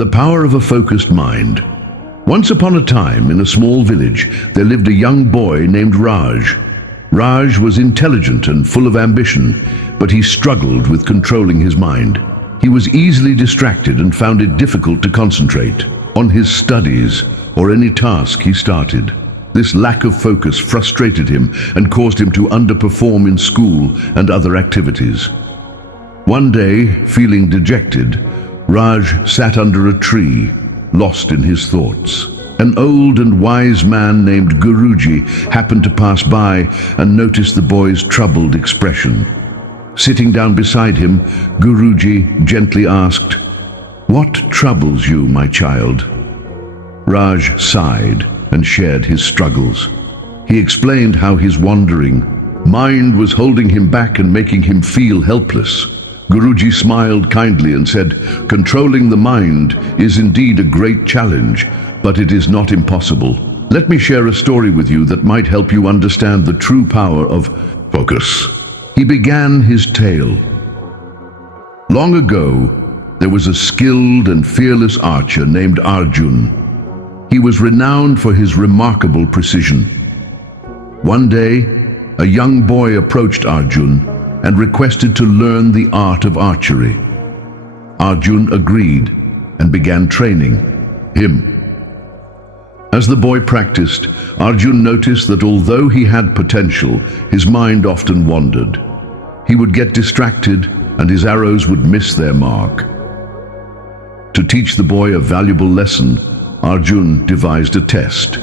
The power of a focused mind. Once upon a time, in a small village, there lived a young boy named Raj. Raj was intelligent and full of ambition, but he struggled with controlling his mind. He was easily distracted and found it difficult to concentrate on his studies or any task he started. This lack of focus frustrated him and caused him to underperform in school and other activities. One day, feeling dejected, Raj sat under a tree, lost in his thoughts. An old and wise man named Guruji happened to pass by and noticed the boy's troubled expression. Sitting down beside him, Guruji gently asked, "What troubles you, my child?" Raj sighed and shared his struggles. He explained how his wandering mind was holding him back and making him feel helpless. Guruji smiled kindly and said, "Controlling the mind is indeed a great challenge, but it is not impossible. Let me share a story with you that might help you understand the true power of focus." He began his tale. Long ago, there was a skilled and fearless archer named Arjun. He was renowned for his remarkable precision. One day, a young boy approached Arjun and requested to learn the art of archery. Arjun agreed and began training him. As the boy practiced, Arjun noticed that although he had potential, his mind often wandered. He would get distracted and his arrows would miss their mark. To teach the boy a valuable lesson, Arjun devised a test.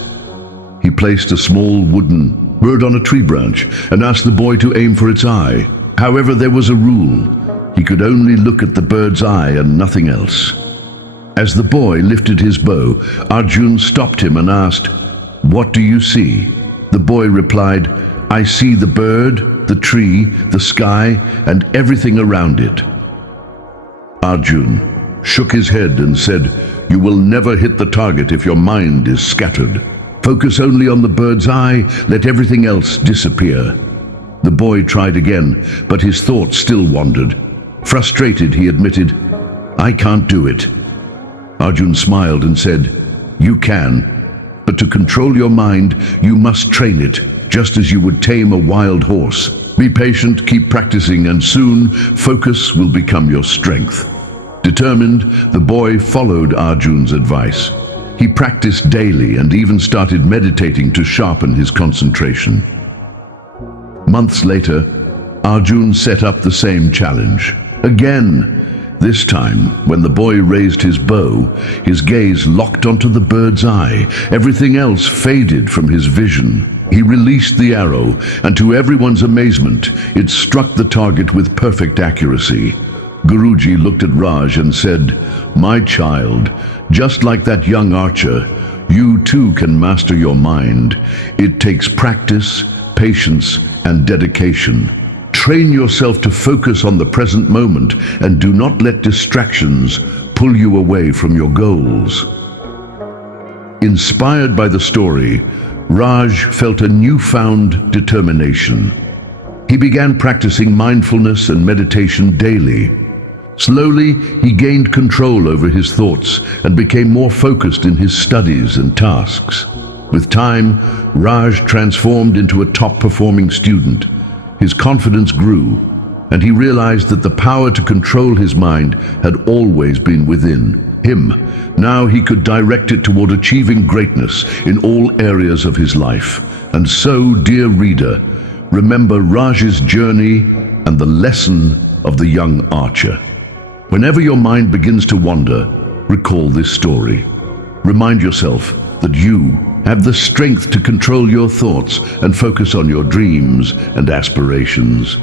He placed a small wooden bird on a tree branch and asked the boy to aim for its eye. However, there was a rule. He could only look at the bird's eye and nothing else. As the boy lifted his bow, Arjun stopped him and asked, "What do you see?" The boy replied, "I see the bird, the tree, the sky, and everything around it." Arjun shook his head and said, "You will never hit the target if your mind is scattered. Focus only on the bird's eye, let everything else disappear." The boy tried again, but his thoughts still wandered. Frustrated, he admitted, "I can't do it." Arjun smiled and said, "You can, but to control your mind, you must train it, just as you would tame a wild horse. Be patient, keep practicing, and soon focus will become your strength." Determined, the boy followed Arjun's advice. He practiced daily and even started meditating to sharpen his concentration. Months later, Arjun set up the same challenge. Again, this time, when the boy raised his bow, his gaze locked onto the bird's eye. Everything else faded from his vision. He released the arrow, and to everyone's amazement, it struck the target with perfect accuracy. Guruji looked at Raj and said, "My child, just like that young archer, you too can master your mind. It takes practice, patience, and dedication. Train yourself to focus on the present moment and do not let distractions pull you away from your goals." Inspired by the story, Raj felt a newfound determination. He began practicing mindfulness and meditation daily. Slowly, he gained control over his thoughts and became more focused in his studies and tasks. With time, Raj transformed into a top-performing student. His confidence grew, and he realized that the power to control his mind had always been within him. Now he could direct it toward achieving greatness in all areas of his life. And so, dear reader, remember Raj's journey and the lesson of the young archer. Whenever your mind begins to wander, recall this story. Remind yourself that you have the strength to control your thoughts and focus on your dreams and aspirations.